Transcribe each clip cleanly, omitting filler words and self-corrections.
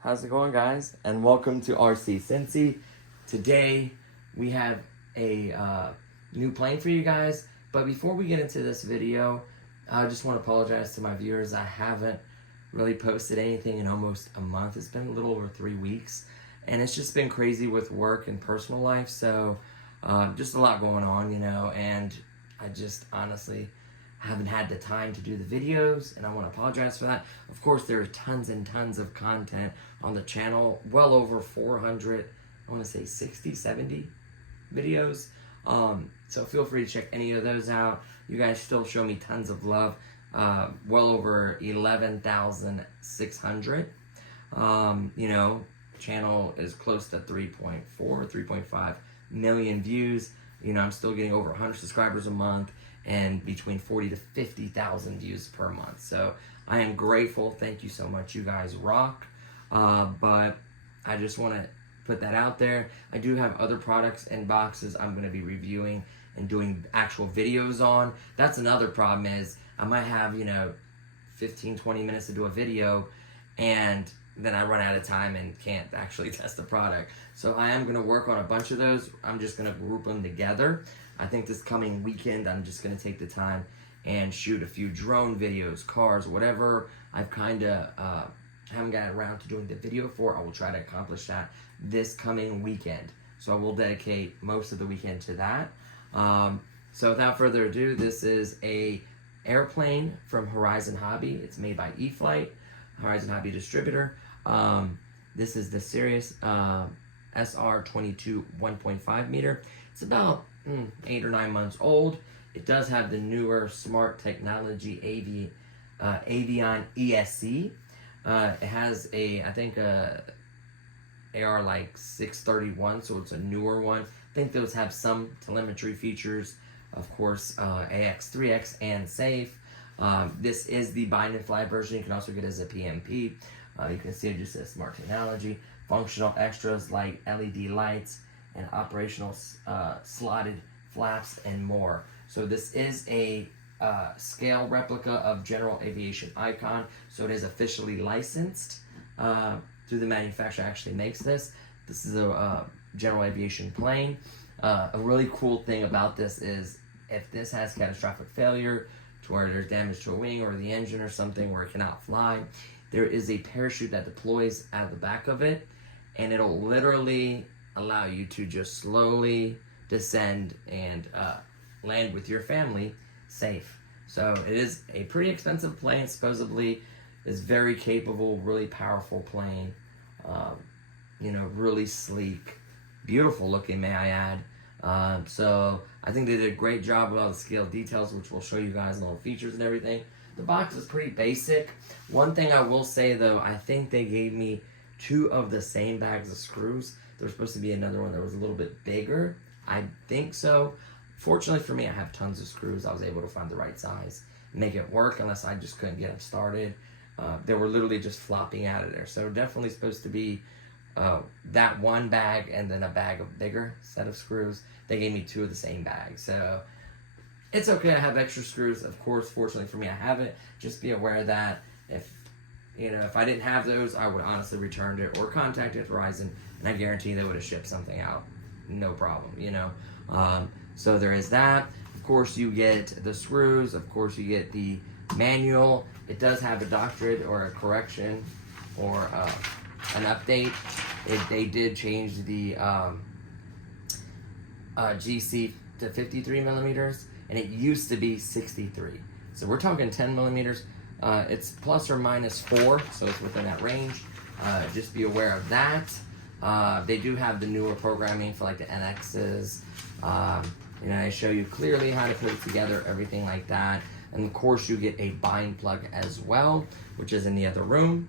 How's it going, guys? And welcome to RC Cincy. Today we have a new plane for you guys, but before we get into this video, I just want to apologize to my viewers. I haven't really posted anything in almost a month. It's been a little over 3 weeks, and it's just been crazy with work and personal life, so just a lot going on, you know, and I just honestly haven't had the time to do the videos, and I want to apologize for that. Of course, there are tons and tons of content on the channel, well over 400, I want to say 60, 70 videos. So feel free to check any of those out. You guys still show me tons of love. Well over 11,600. You know, channel is close to 3.5 million views. You know, I'm still getting over 100 subscribers a month and between 40 to 50,000 views per month. So I am grateful. Thank you so much. You guys rock. But I just want to put that out there. I do have other products and boxes I'm going to be reviewing and doing actual videos on. That's another problem, is I might have, you know, 15-20 minutes to do a video, and then I run out of time and can't actually test the product. So I am going to work on a bunch of those. I'm just going to group them together. I think this coming weekend I'm just going to take the time and shoot a few drone videos, cars, whatever I've kind of haven't gotten around to doing the video for. I will try to accomplish that this coming weekend. So I will dedicate most of the weekend to that. So without further ado, this is a airplane from Horizon Hobby. It's made by E-Flight, Horizon Hobby distributor. This is the Cirrus SR22 1.5m. It's about 8 or 9 months old. It does have the newer smart technology Avion ESC. It has I think AR like 631, so it's a newer one. I think those have some telemetry features, of course, AX, 3X, and safe. This is the bind and fly version. You can also get it as a PMP. You can see it just says smart technology, functional extras like LED lights, and operational slotted flaps and more. So this is a scale replica of General Aviation Icon, so it is officially licensed through the manufacturer actually makes this. This is a General Aviation plane. A really cool thing about this is if this has catastrophic failure to where there's damage to a wing or the engine or something where it cannot fly, there is a parachute that deploys out of the back of it, and it'll literally allow you to just slowly descend and land with your family safe. So it is a pretty expensive plane. Supposedly is very capable, really powerful plane. You know, really sleek, beautiful looking, may I add. So I think they did a great job with all the scale details, which we'll show you guys and all the features and everything. The box is pretty basic. One thing I will say though, I think they gave me 2 of the same bags of screws. There's supposed to be another one that was a little bit bigger. I think so. Fortunately for me, I have tons of screws. I was able to find the right size, make it work, unless I just couldn't get them started. They were literally just flopping out of there. So definitely supposed to be that one bag and then a bag of bigger set of screws. They gave me 2 of the same bag. So it's okay, I have extra screws. Of course, fortunately for me, I have it. Just be aware that if I didn't have those, I would honestly returned it or contacted Horizon, and I guarantee they would have shipped something out. No problem, you know. So there is that. Of course, you get the screws. Of course, you get the manual. It does have a doctorate or a correction or an update. They did change the GC to 53 millimeters, and it used to be 63. So we're talking 10 millimeters. It's plus or minus 4, so it's within that range. Just be aware of that. They do have the newer programming for like the NXs. You know, I show you clearly how to put it together, everything like that. And of course you get a bind plug as well, which is in the other room.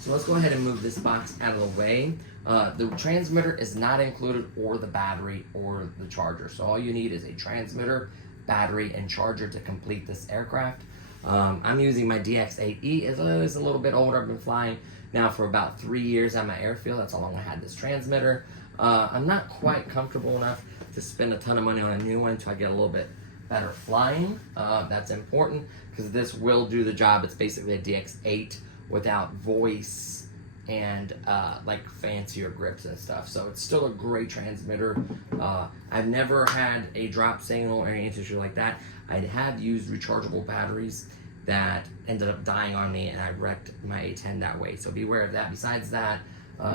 So let's go ahead and move this box out of the way. The transmitter is not included, or the battery or the charger. So all you need is a transmitter, battery, and charger to complete this aircraft. I'm using my DX8E. It's a little bit older. I've been flying now for about 3 years at my airfield. That's how long I had this transmitter. I'm not quite comfortable enough to spend a ton of money on a new one until I get a little bit better flying. That's important because this will do the job. It's basically a DX8 without voice and like fancier grips and stuff. So it's still a great transmitter. I've never had a drop signal or any issue like that. I have used rechargeable batteries that ended up dying on me, and I wrecked my A10 that way. So beware of that. Besides that,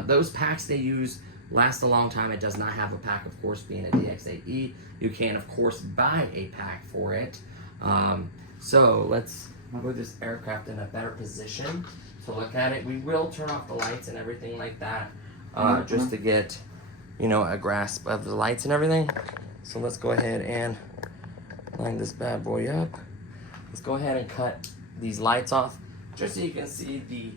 those packs they use last a long time. It does not have a pack, of course, being a DX8E. You can, of course, buy a pack for it. So let's put this aircraft in a better position to look at it. We will turn off the lights and everything like that, just to get, you know, a grasp of the lights and everything. So let's go ahead and line this bad boy up. Let's go ahead and cut these lights off, just so you can see the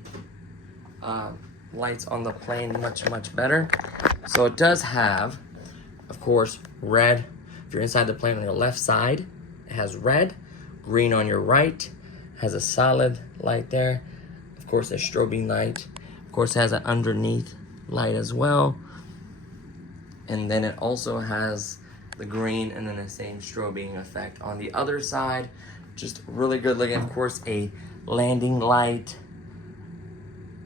lights on the plane much better. So it does have, of course, red. If you're inside the plane on your left side, it has red. Green on your right, has a solid light there. Of course, a strobing light. Of course, it has an underneath light as well. And then it also has the green and then the same strobing effect on the other side. Just really good looking. Of course, a landing light.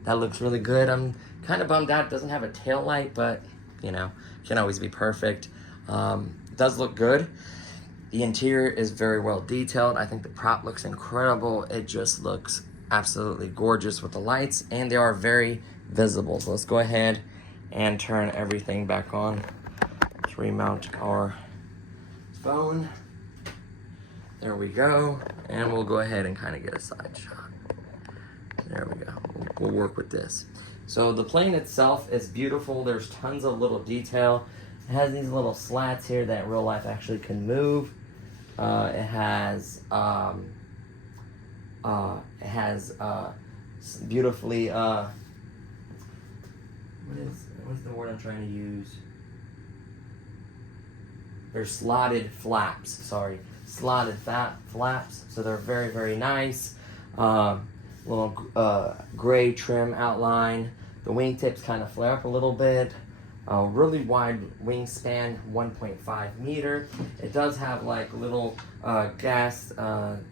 That looks really good. I'm kind of bummed out it doesn't have a tail light, but you know, can always be perfect. Does look good. The interior is very well detailed. I think the prop looks incredible. It just looks absolutely gorgeous with the lights, and they are very visible. So let's go ahead and turn everything back on. Let's remount our phone. There we go. And we'll go ahead and kind of get a side shot. There we go. We'll work with this. So the plane itself is beautiful. There's tons of little detail. It has these little slats here that in real life actually can move. It has beautifully what's the word I'm trying to use? They're slotted flaps. Sorry, slotted flaps. So they're very nice. Little gray trim outline. The wingtips kind of flare up a little bit. Really wide wingspan, 1.5 meter. It does have like little gas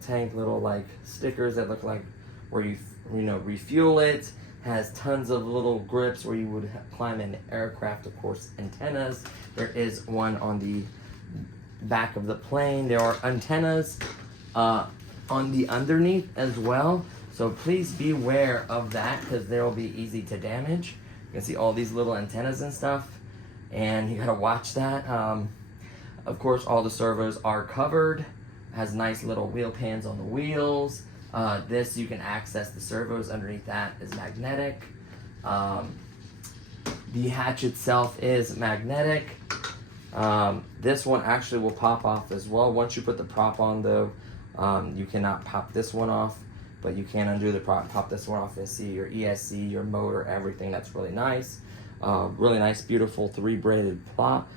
tank, little like stickers that look like where you refuel it. Has tons of little grips where you would climb an aircraft. Of course, antennas. There is one on the back of the plane. There are antennas on the underneath as well. So please beware of that because they will be easy to damage. You can see all these little antennas and stuff, and you gotta watch that. Of course, all the servos are covered. Has nice little wheel pans on the wheels. This, you can access the servos. Underneath that is magnetic. The hatch itself is magnetic. This one actually will pop off as well. Once you put the prop on though, you cannot pop this one off. But you can undo the prop, pop this one off and see your ESC, your motor, everything. That's really nice. Really nice, beautiful 3-braided prop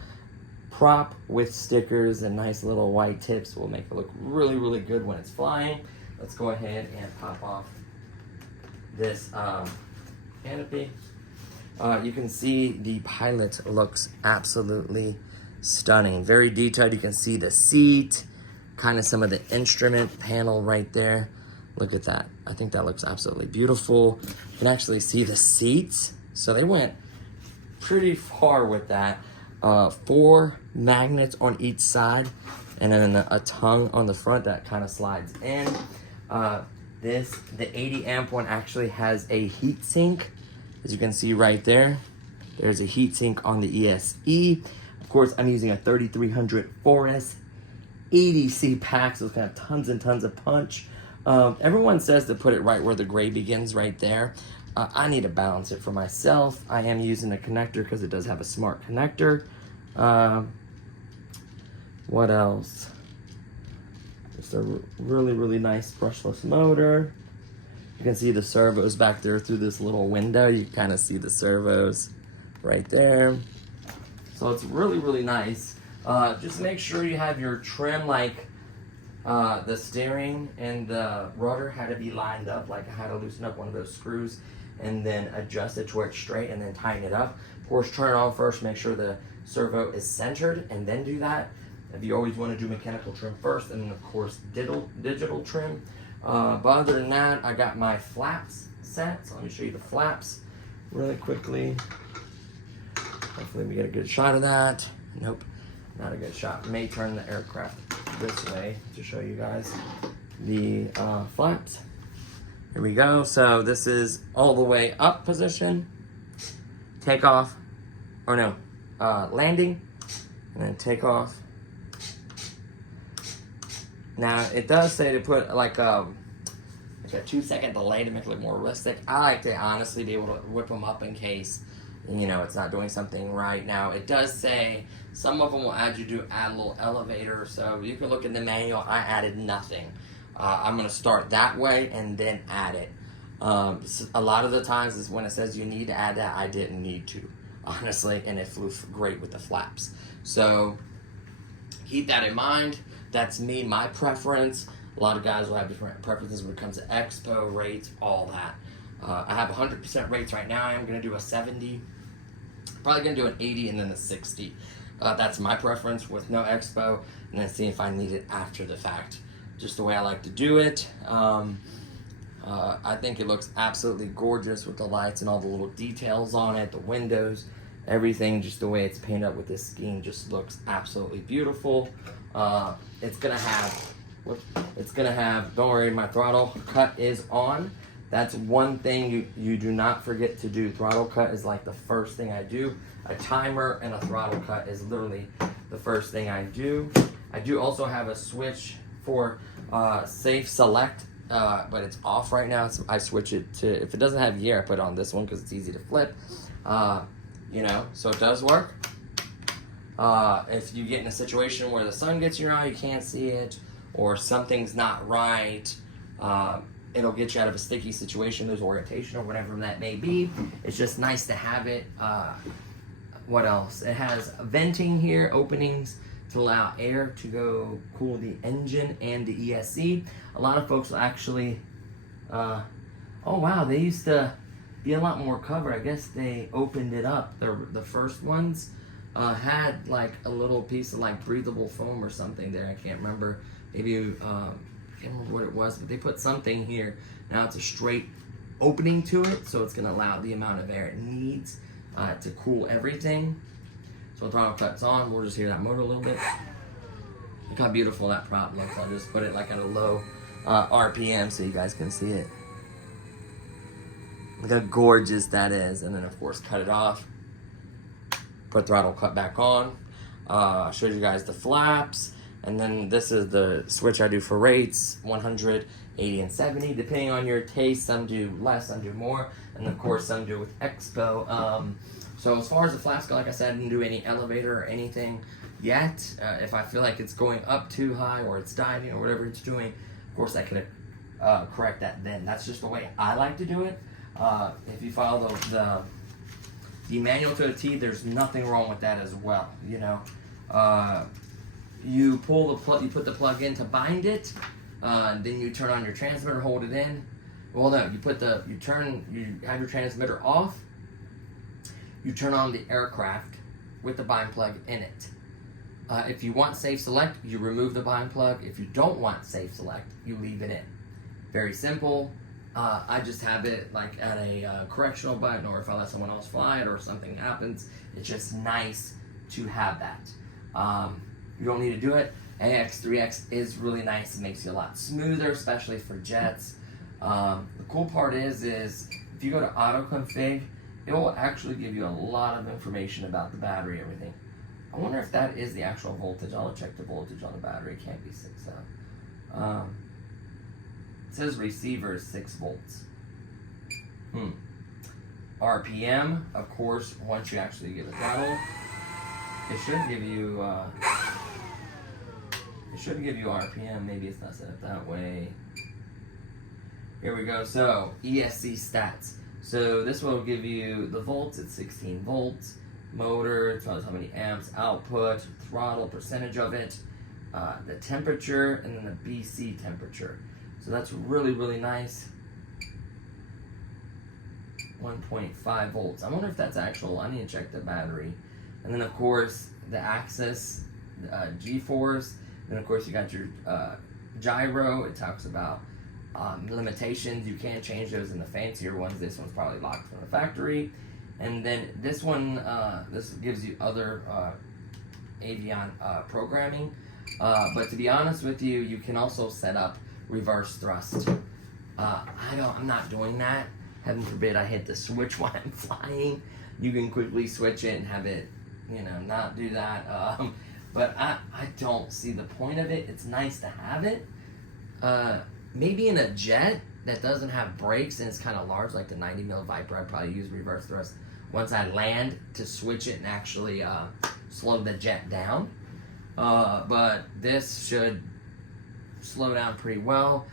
with stickers and nice little white tips will make it look really good when it's flying. Let's go ahead and pop off this canopy. You can see the pilot looks absolutely stunning. Very detailed. You can see the seat, kind of some of the instrument panel right there. Look at that. I think that looks absolutely beautiful. You can actually see the seats. So they went pretty far with that. 4 magnets on each side, and then a tongue on the front that kind of slides in. The 80 amp one actually has a heat sink. As you can see right there, there's a heat sink on the ESE. Of course, I'm using a 3300 4S EDC pack, so it's got tons and tons of punch. Everyone says to put it right where the gray begins, right there. I need to balance it for myself. I am using a connector because it does have a smart connector. What else? Just a really, really nice brushless motor. You can see the servos back there through this little window. You can kind of see the servos right there. So it's really, really nice. Just make sure you have your trim, like the steering and the rudder had to be lined up. Like I had to loosen up one of those screws and then adjust it to where it's straight and then tighten it up. Of course, turn it on first, make sure the servo is centered and then do that. If you always want to do mechanical trim first, and then of course digital trim. But other than that, I got my flaps set. So let me show you the flaps really quickly. Hopefully we get a good shot of that. Nope, not a good shot. May turn the aircraft this way to show you guys the flaps. Here we go. So this is all the way up position, takeoff, or no, landing, and then takeoff. Now it does say to put like a 2-second delay to make it look more realistic. I like to honestly be able to whip them up in case, you know, it's not doing something right. Now it does say some of them will add a little elevator, so you can look in the manual. I added nothing. I'm gonna start that way and then add it. A lot of the times is when it says you need to add that, I didn't need to, honestly, and it flew great with the flaps. So keep that in mind. That's me, my preference. A lot of guys will have different preferences when it comes to expo rates, all that. I have 100% rates right now. I'm gonna do a 70, probably gonna do an 80 and then a 60. That's my preference with no expo, and then see if I need it after the fact. Just the way I like to do it. I think it looks absolutely gorgeous with the lights and all the little details on it, the windows, everything, just the way it's painted up with this scheme just looks absolutely beautiful. It's gonna have, don't worry, my throttle cut is on. That's one thing you do not forget to do. Throttle cut is like the first thing I do. A timer and a throttle cut is literally the first thing I do. I do also have a switch for safe select, but it's off right now. So I switch it to, if it doesn't have gear, I put it on this one because it's easy to flip. You know, so it does work. If you get in a situation where the sun gets in your eye, you can't see it, or something's not right, it'll get you out of a sticky situation, lose orientation, or whatever that may be. It's just nice to have it. What else? It has venting here, openings to allow air to go cool the engine and the ESC. A lot of folks will actually, oh wow, they used to be a lot more covered. I guess they opened it up. The first ones had like a little piece of like breathable foam or something there. I can't remember. Maybe I can't remember what it was, but they put something here. Now it's a straight opening to it, so it's gonna allow the amount of air it needs to cool everything. So the throttle cut's on. We'll just hear that motor a little bit. Look how beautiful that prop looks. I'll just put it like at a low RPM so you guys can see it. Look how gorgeous that is. And then of course cut it off. Put throttle cut back on. Showed you guys the flaps. And then this is the switch I do for rates, 100, 80, and 70, depending on your taste. Some do less, some do more. And of course some do with Expo. So as far as the flaps go, like I said, I didn't do any elevator or anything yet. If I feel like it's going up too high or it's diving or whatever it's doing, of course I could correct that then. That's just the way I like to do it. If you follow the manual to a T, there's nothing wrong with that as well. You know, you pull the plug, you put the plug in to bind it, then you turn on your transmitter, hold it in. Well, no, you have your transmitter off. You turn on the aircraft with the bind plug in it. If you want safe select, you remove the bind plug. If you don't want safe select, you leave it in. Very simple. I just have it like at a correctional button, or if I let someone else fly it or something happens, it's just nice to have that. You don't need to do it. AX, 3X is really nice. It makes you a lot smoother, especially for jets. The cool part is if you go to auto config, it will actually give you a lot of information about the battery, everything. I wonder if that is the actual voltage. I'll check the voltage on the battery. It can't be 6 amp. It says receiver is 6 volts. RPM, of course, once you actually get the throttle, it should give you RPM. Maybe it's not set up that way. Here we go. So ESC stats. So this will give you the volts. It's 16 volts. Motor. It tells how many amps. Output. Throttle. Percentage of it. The temperature, and then the BC temperature. So that's really, really nice. 1.5 volts. I wonder if that's actual. I need to check the battery. And then of course the axis, G-force. Then of course you got your gyro. It talks about limitations. You can change those in the fancier ones. This one's probably locked from the factory. And then this one, this gives you other avion programming. But to be honest with you, you can also set up reverse thrust. I'm not doing that. Heaven forbid I hit the switch while I'm flying. You can quickly switch it and have it, not do that. But I don't see the point of it. It's nice to have it. Maybe in a jet that doesn't have brakes and it's kind of large, like the 90mm Viper, I'd probably use reverse thrust once I land to switch it and actually slow the jet down. But this should slow down pretty well.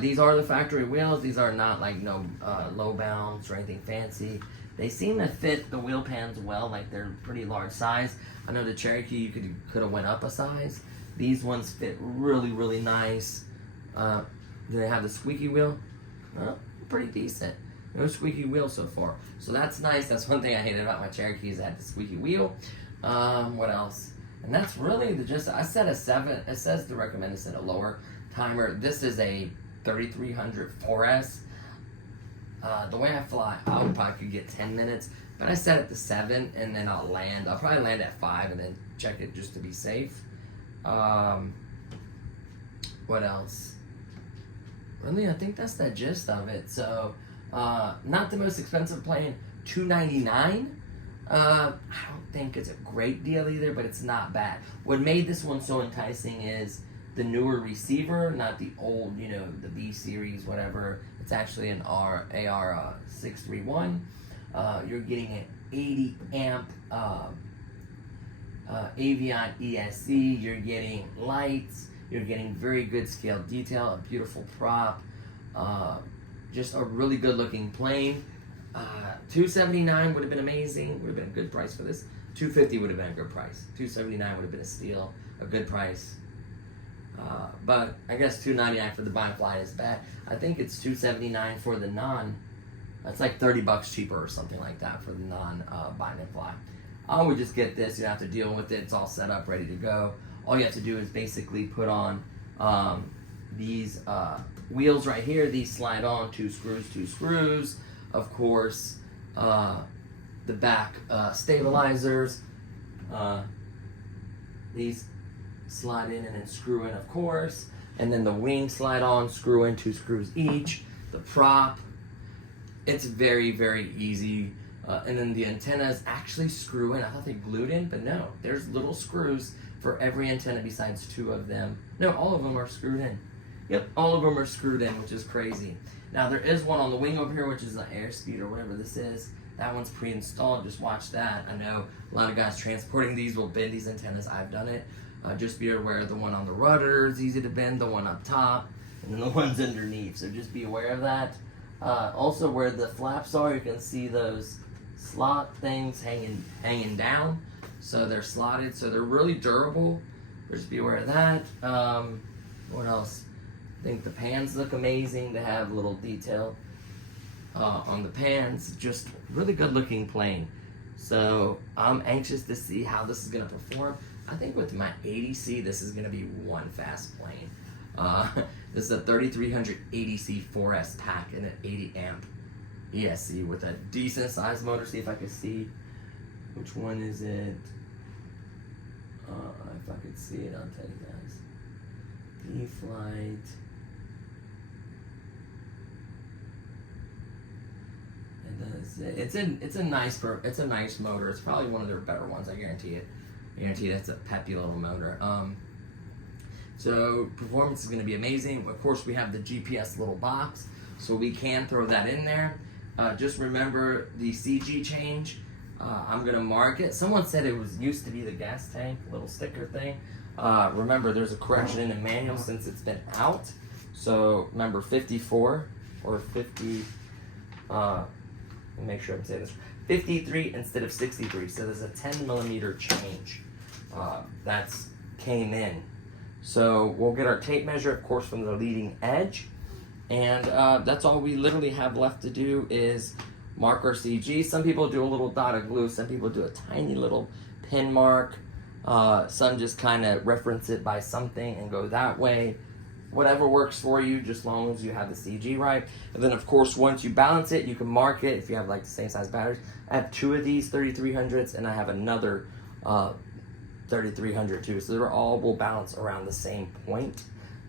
These are the factory wheels. These are not like low bounds or anything fancy. They seem to fit the wheel pans well, like they're pretty large size. I know the Cherokee you could have went up a size. These ones fit really, really nice. Do they have the squeaky wheel? Pretty decent. No squeaky wheel so far. So that's nice. That's one thing I hated about my Cherokees. I had the squeaky wheel. What else? And that's really the gist. I set a 7. It says the recommended set a lower timer. This is a 3300 4S. The way I fly, I would probably could get 10 minutes, but I set it to 7, and then I'll land. I'll probably land at 5 and then check it just to be safe. What else? Really, I think that's the gist of it. So, not the most expensive plane, $299. I don't think it's a great deal either, but it's not bad. What made this one so enticing is the newer receiver, not the old, the B series, whatever. It's actually an AR631. You're getting an 80 amp Avion ESC. You're getting lights. You're getting very good scale detail, a beautiful prop, just a really good looking plane. $279 would have been amazing. Would have been a good price for this. $250 would have been a good price. $279 would have been a steal, a good price. But I guess $299 for the buy and fly is bad. I think it's $279 for the non. That's like $30 cheaper or something like that for the non buy and fly. I would just get this. You don't have to deal with it. It's all set up, ready to go. All you have to do is basically put on these wheels right here. These slide on, two screws. Of course, the back stabilizers. These slide in and then screw in, of course. And then the wings slide on, screw in, 2 screws each. The prop. It's very, very easy. And then the antennas actually screw in. I thought they glued in, but no. There's little screws for every antenna besides 2 of them. No, all of them are screwed in. Yep, all of them are screwed in, which is crazy. Now, there is one on the wing over here, which is an airspeed or whatever this is. That one's pre-installed. Just watch that. I know a lot of guys transporting these will bend these antennas. I've done it. Just be aware the one on the rudder is easy to bend, the one up top, and then the ones underneath. So just be aware of that. Also, where the flaps are, you can see those slot things hanging down. So they're slotted, so they're really durable. Just be aware of that. What else? I think the pans look amazing. They have little detail on the pans. Just really good looking plane. So I'm anxious to see how this is going to perform. I think with my 80C, this is going to be one fast plane. This is a 3300 80C 4S pack and an 80 amp ESC with a decent size motor. See if I can see which one is it. If I could see it, I'll tell you guys. E-Flight. It's a nice motor. It's probably one of their better ones. I guarantee it. That's a peppy little motor. So performance is going to be amazing. Of course, we have the GPS little box, so we can throw that in there. Just remember the CG change. I'm gonna mark it. Someone said it used to be the gas tank, little sticker thing. Remember, there's a correction in the manual since it's been out. So remember 54 or 50, make sure I'm saying this, 53 instead of 63. So there's a 10 millimeter change that's came in. So we'll get our tape measure, of course, from the leading edge. And that's all we literally have left to do is mark our CG. Some people do a little dot of glue. Some people do a tiny little pin mark. Some just kind of reference it by something and go that way. Whatever works for you, just as long as you have the CG right. And then, of course, once you balance it, you can mark it if you have like the same size batteries. I have 2 of these 3300s, and I have another 3300 too. So they're all will balance around the same point.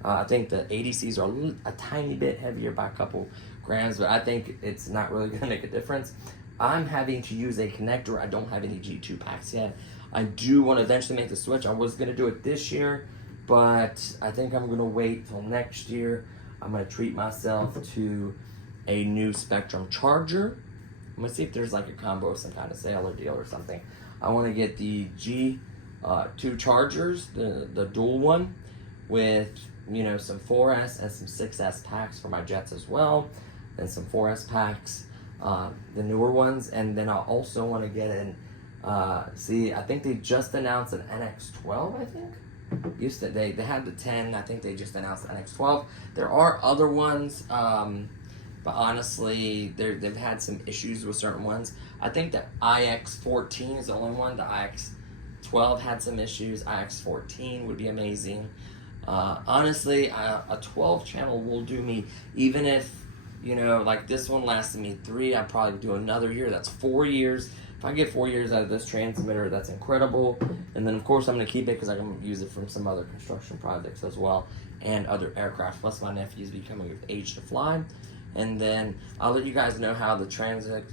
I think the ADCs are a tiny bit heavier by a couple grams, but I think it's not really going to make a difference. I'm having to use a connector. I don't have any G2 packs yet. I do want to eventually make the switch. I was going to do it this year, but I think I'm going to wait till next year. I'm going to treat myself to a new Spectrum charger. I'm going to see if there's like a combo, some kind of sale or deal or something. I want to get the G2 chargers, the dual one, with some 4S and some 6S packs for my jets as well, and some 4S packs, the newer ones. And then I also want to get in, I think they just announced an NX12, I think. They had the 10, I think they just announced the NX12. There are other ones, but honestly, they've had some issues with certain ones. I think the IX14 is the only one. The IX12 had some issues. IX14 would be amazing. Honestly, a 12 channel will do me, even if, like this one lasted me 3, I'd probably do another year. That's 4 years. If I get 4 years out of this transmitter, that's incredible. And then, of course, I'm going to keep it because I can use it from some other construction projects as well and other aircraft. Plus, my nephew's becoming of age to fly. And then I'll let you guys know how the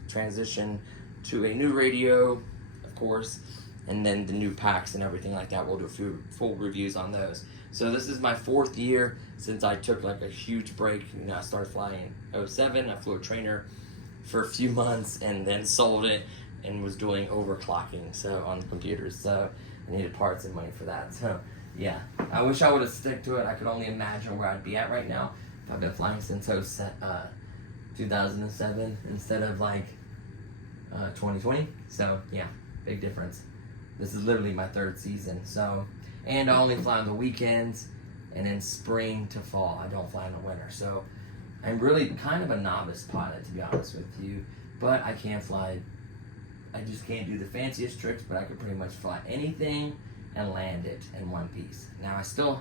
transition to a new radio, of course, and then the new packs and everything like that. We'll do a few full reviews on those. So this is my 4th year since I took like a huge break. I started flying in 07. I flew a trainer for a few months and then sold it and was doing overclocking on computers. So I needed parts and money for that. So yeah, I wish I would have stuck to it. I could only imagine where I'd be at right now if I've been flying since 2007 instead of like 2020. So yeah, big difference. This is literally my 3rd season. And I only fly on the weekends and in spring to fall. I don't fly in the winter. So I'm really kind of a novice pilot, to be honest with you. But I can fly. I just can't do the fanciest tricks, but I can pretty much fly anything and land it in one piece. Now I still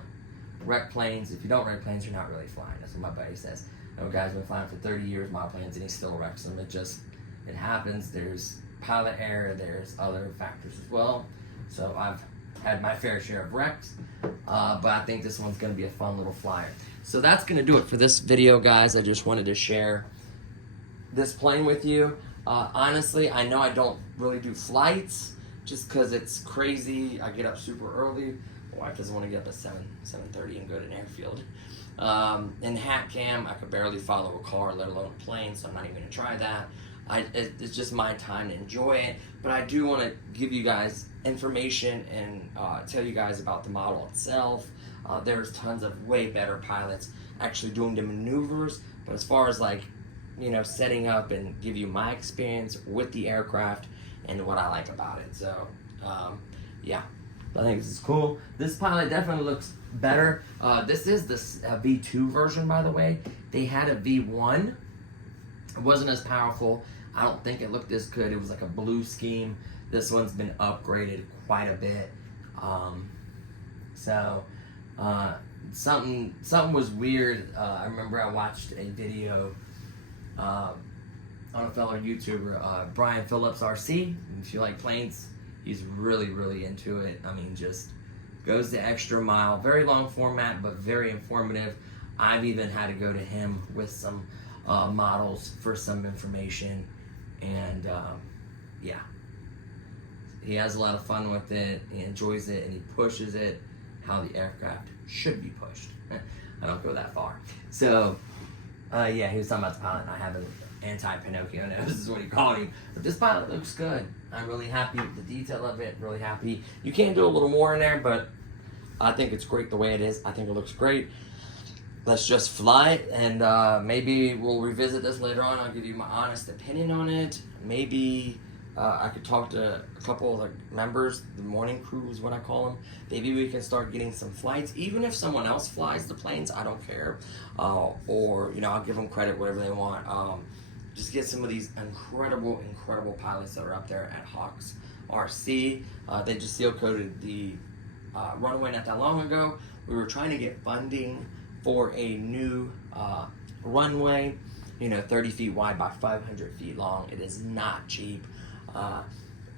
wreck planes. If you don't wreck planes, you're not really flying. That's what my buddy says. A guy's been flying for 30 years, my planes, and he still wrecks them. It happens. There's pilot error. There's other factors as well. So I've had my fair share of wrecks, but I think this one's going to be a fun little flyer. So that's going to do it for this video, guys. I just wanted to share this plane with you. Honestly, I know I don't really do flights just because it's crazy. I get up super early. My wife doesn't want to get up at 7:30 and go to an airfield. In hat cam, I could barely follow a car, let alone a plane, so I'm not even going to try that. It's just my time to enjoy it, but I do want to give you guys information and tell you guys about the model itself. There's tons of way better pilots actually doing the maneuvers, but as far as like, setting up and give you my experience with the aircraft and what I like about it. So, yeah, I think this is cool. This pilot definitely looks better. This is the V2 version, by the way. They had a V1. It wasn't as powerful. I don't think it looked as good. It was like a blue scheme. This one's been upgraded quite a bit. Something was weird. I remember I watched a video on a fellow YouTuber, Brian Phillips RC. If you like planes, he's really, really into it. I mean, just goes the extra mile. Very long format, but very informative. I've even had to go to him with some models for some information, and yeah, he has a lot of fun with it. He enjoys it, and he pushes it how the aircraft should be pushed. I don't go that far. So yeah, he was talking about the pilot, and I haven't anti-Pinocchio nose is what he called him. But this pilot looks good. I'm really happy with the detail of it, really happy. You can do a little more in there, but I think it's great the way it is. I think it looks great. Let's just fly it, and maybe we'll revisit this later on. I'll give you my honest opinion on it. Maybe I could talk to a couple of the members, the morning crew is what I call them. Maybe we can start getting some flights, even if someone else flies the planes. I don't care, or I'll give them credit, whatever they want. Just get some of these incredible pilots that are up there at Hawks RC. They just seal coated the runway not that long ago. We were trying to get funding for a new runway, 30 feet wide by 500 feet long. It is not cheap.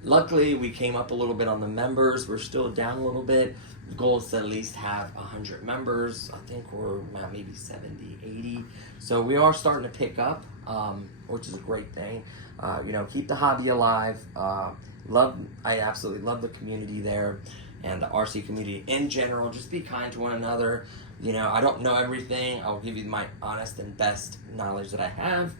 Luckily, we came up a little bit on the members. We're still down a little bit. The goal is to at least have 100 members. I think we're at maybe 70, 80. So we are starting to pick up, which is a great thing. Keep the hobby alive. I absolutely love the community there and the RC community in general. Just be kind to one another. I don't know everything. I'll give you my honest and best knowledge that I have.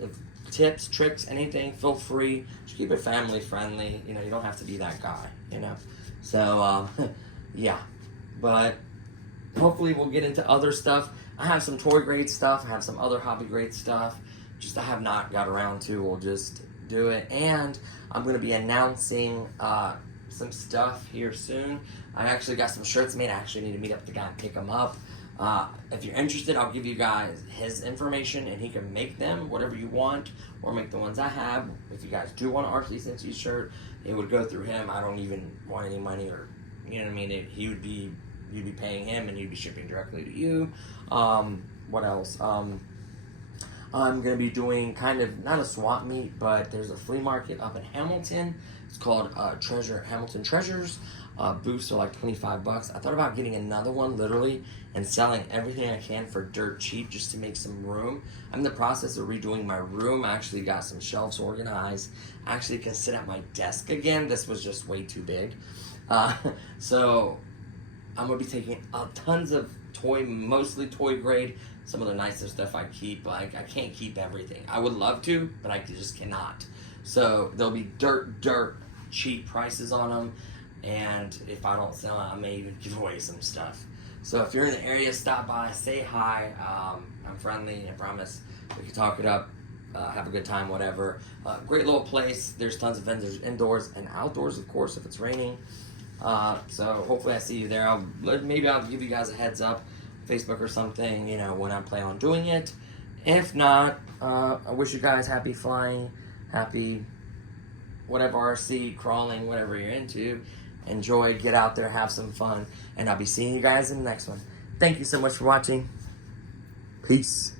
If tips, tricks, anything, feel free. Just keep it family friendly. You don't have to be that guy, So, yeah. But hopefully we'll get into other stuff. I have some toy grade stuff. I have some other hobby grade stuff. Just I have not got around to. We'll just do it. And I'm going to be announcing some stuff here soon. I actually got some shirts made. I actually need to meet up with the guy and pick them up. If you're interested, I'll give you guys his information and he can make them, whatever you want, or make the ones I have. If you guys do want an RC Cincy shirt, it would go through him. I don't even want any money, or you'd be paying him and he'd be shipping directly to you. What else? I'm gonna be doing kind of not a swap meet, but there's a flea market up in Hamilton. It's called Hamilton Treasures. Booths are like $25. I thought about getting another one, literally, and selling everything I can for dirt cheap just to make some room. I'm in the process of redoing my room. I actually got some shelves organized. I actually can sit at my desk again. This was just way too big. So I'm gonna be taking tons of mostly toy grade. Some of the nicer stuff I keep. Like, I can't keep everything. I would love to, but I just cannot. So there'll be dirt cheap prices on them. And if I don't sell it, I may even give away some stuff. So if you're in the area, stop by, say hi. I'm friendly, I promise. We can talk it up, have a good time, whatever. Great little place. There's tons of vendors indoors and outdoors, of course, if it's raining. So hopefully I see you there. Maybe I'll give you guys a heads up, Facebook or something, when I plan on doing it. If not, I wish you guys happy flying, happy whatever RC, crawling, whatever you're into. Enjoy, get out there, have some fun, and I'll be seeing you guys in the next one. Thank you so much for watching. Peace.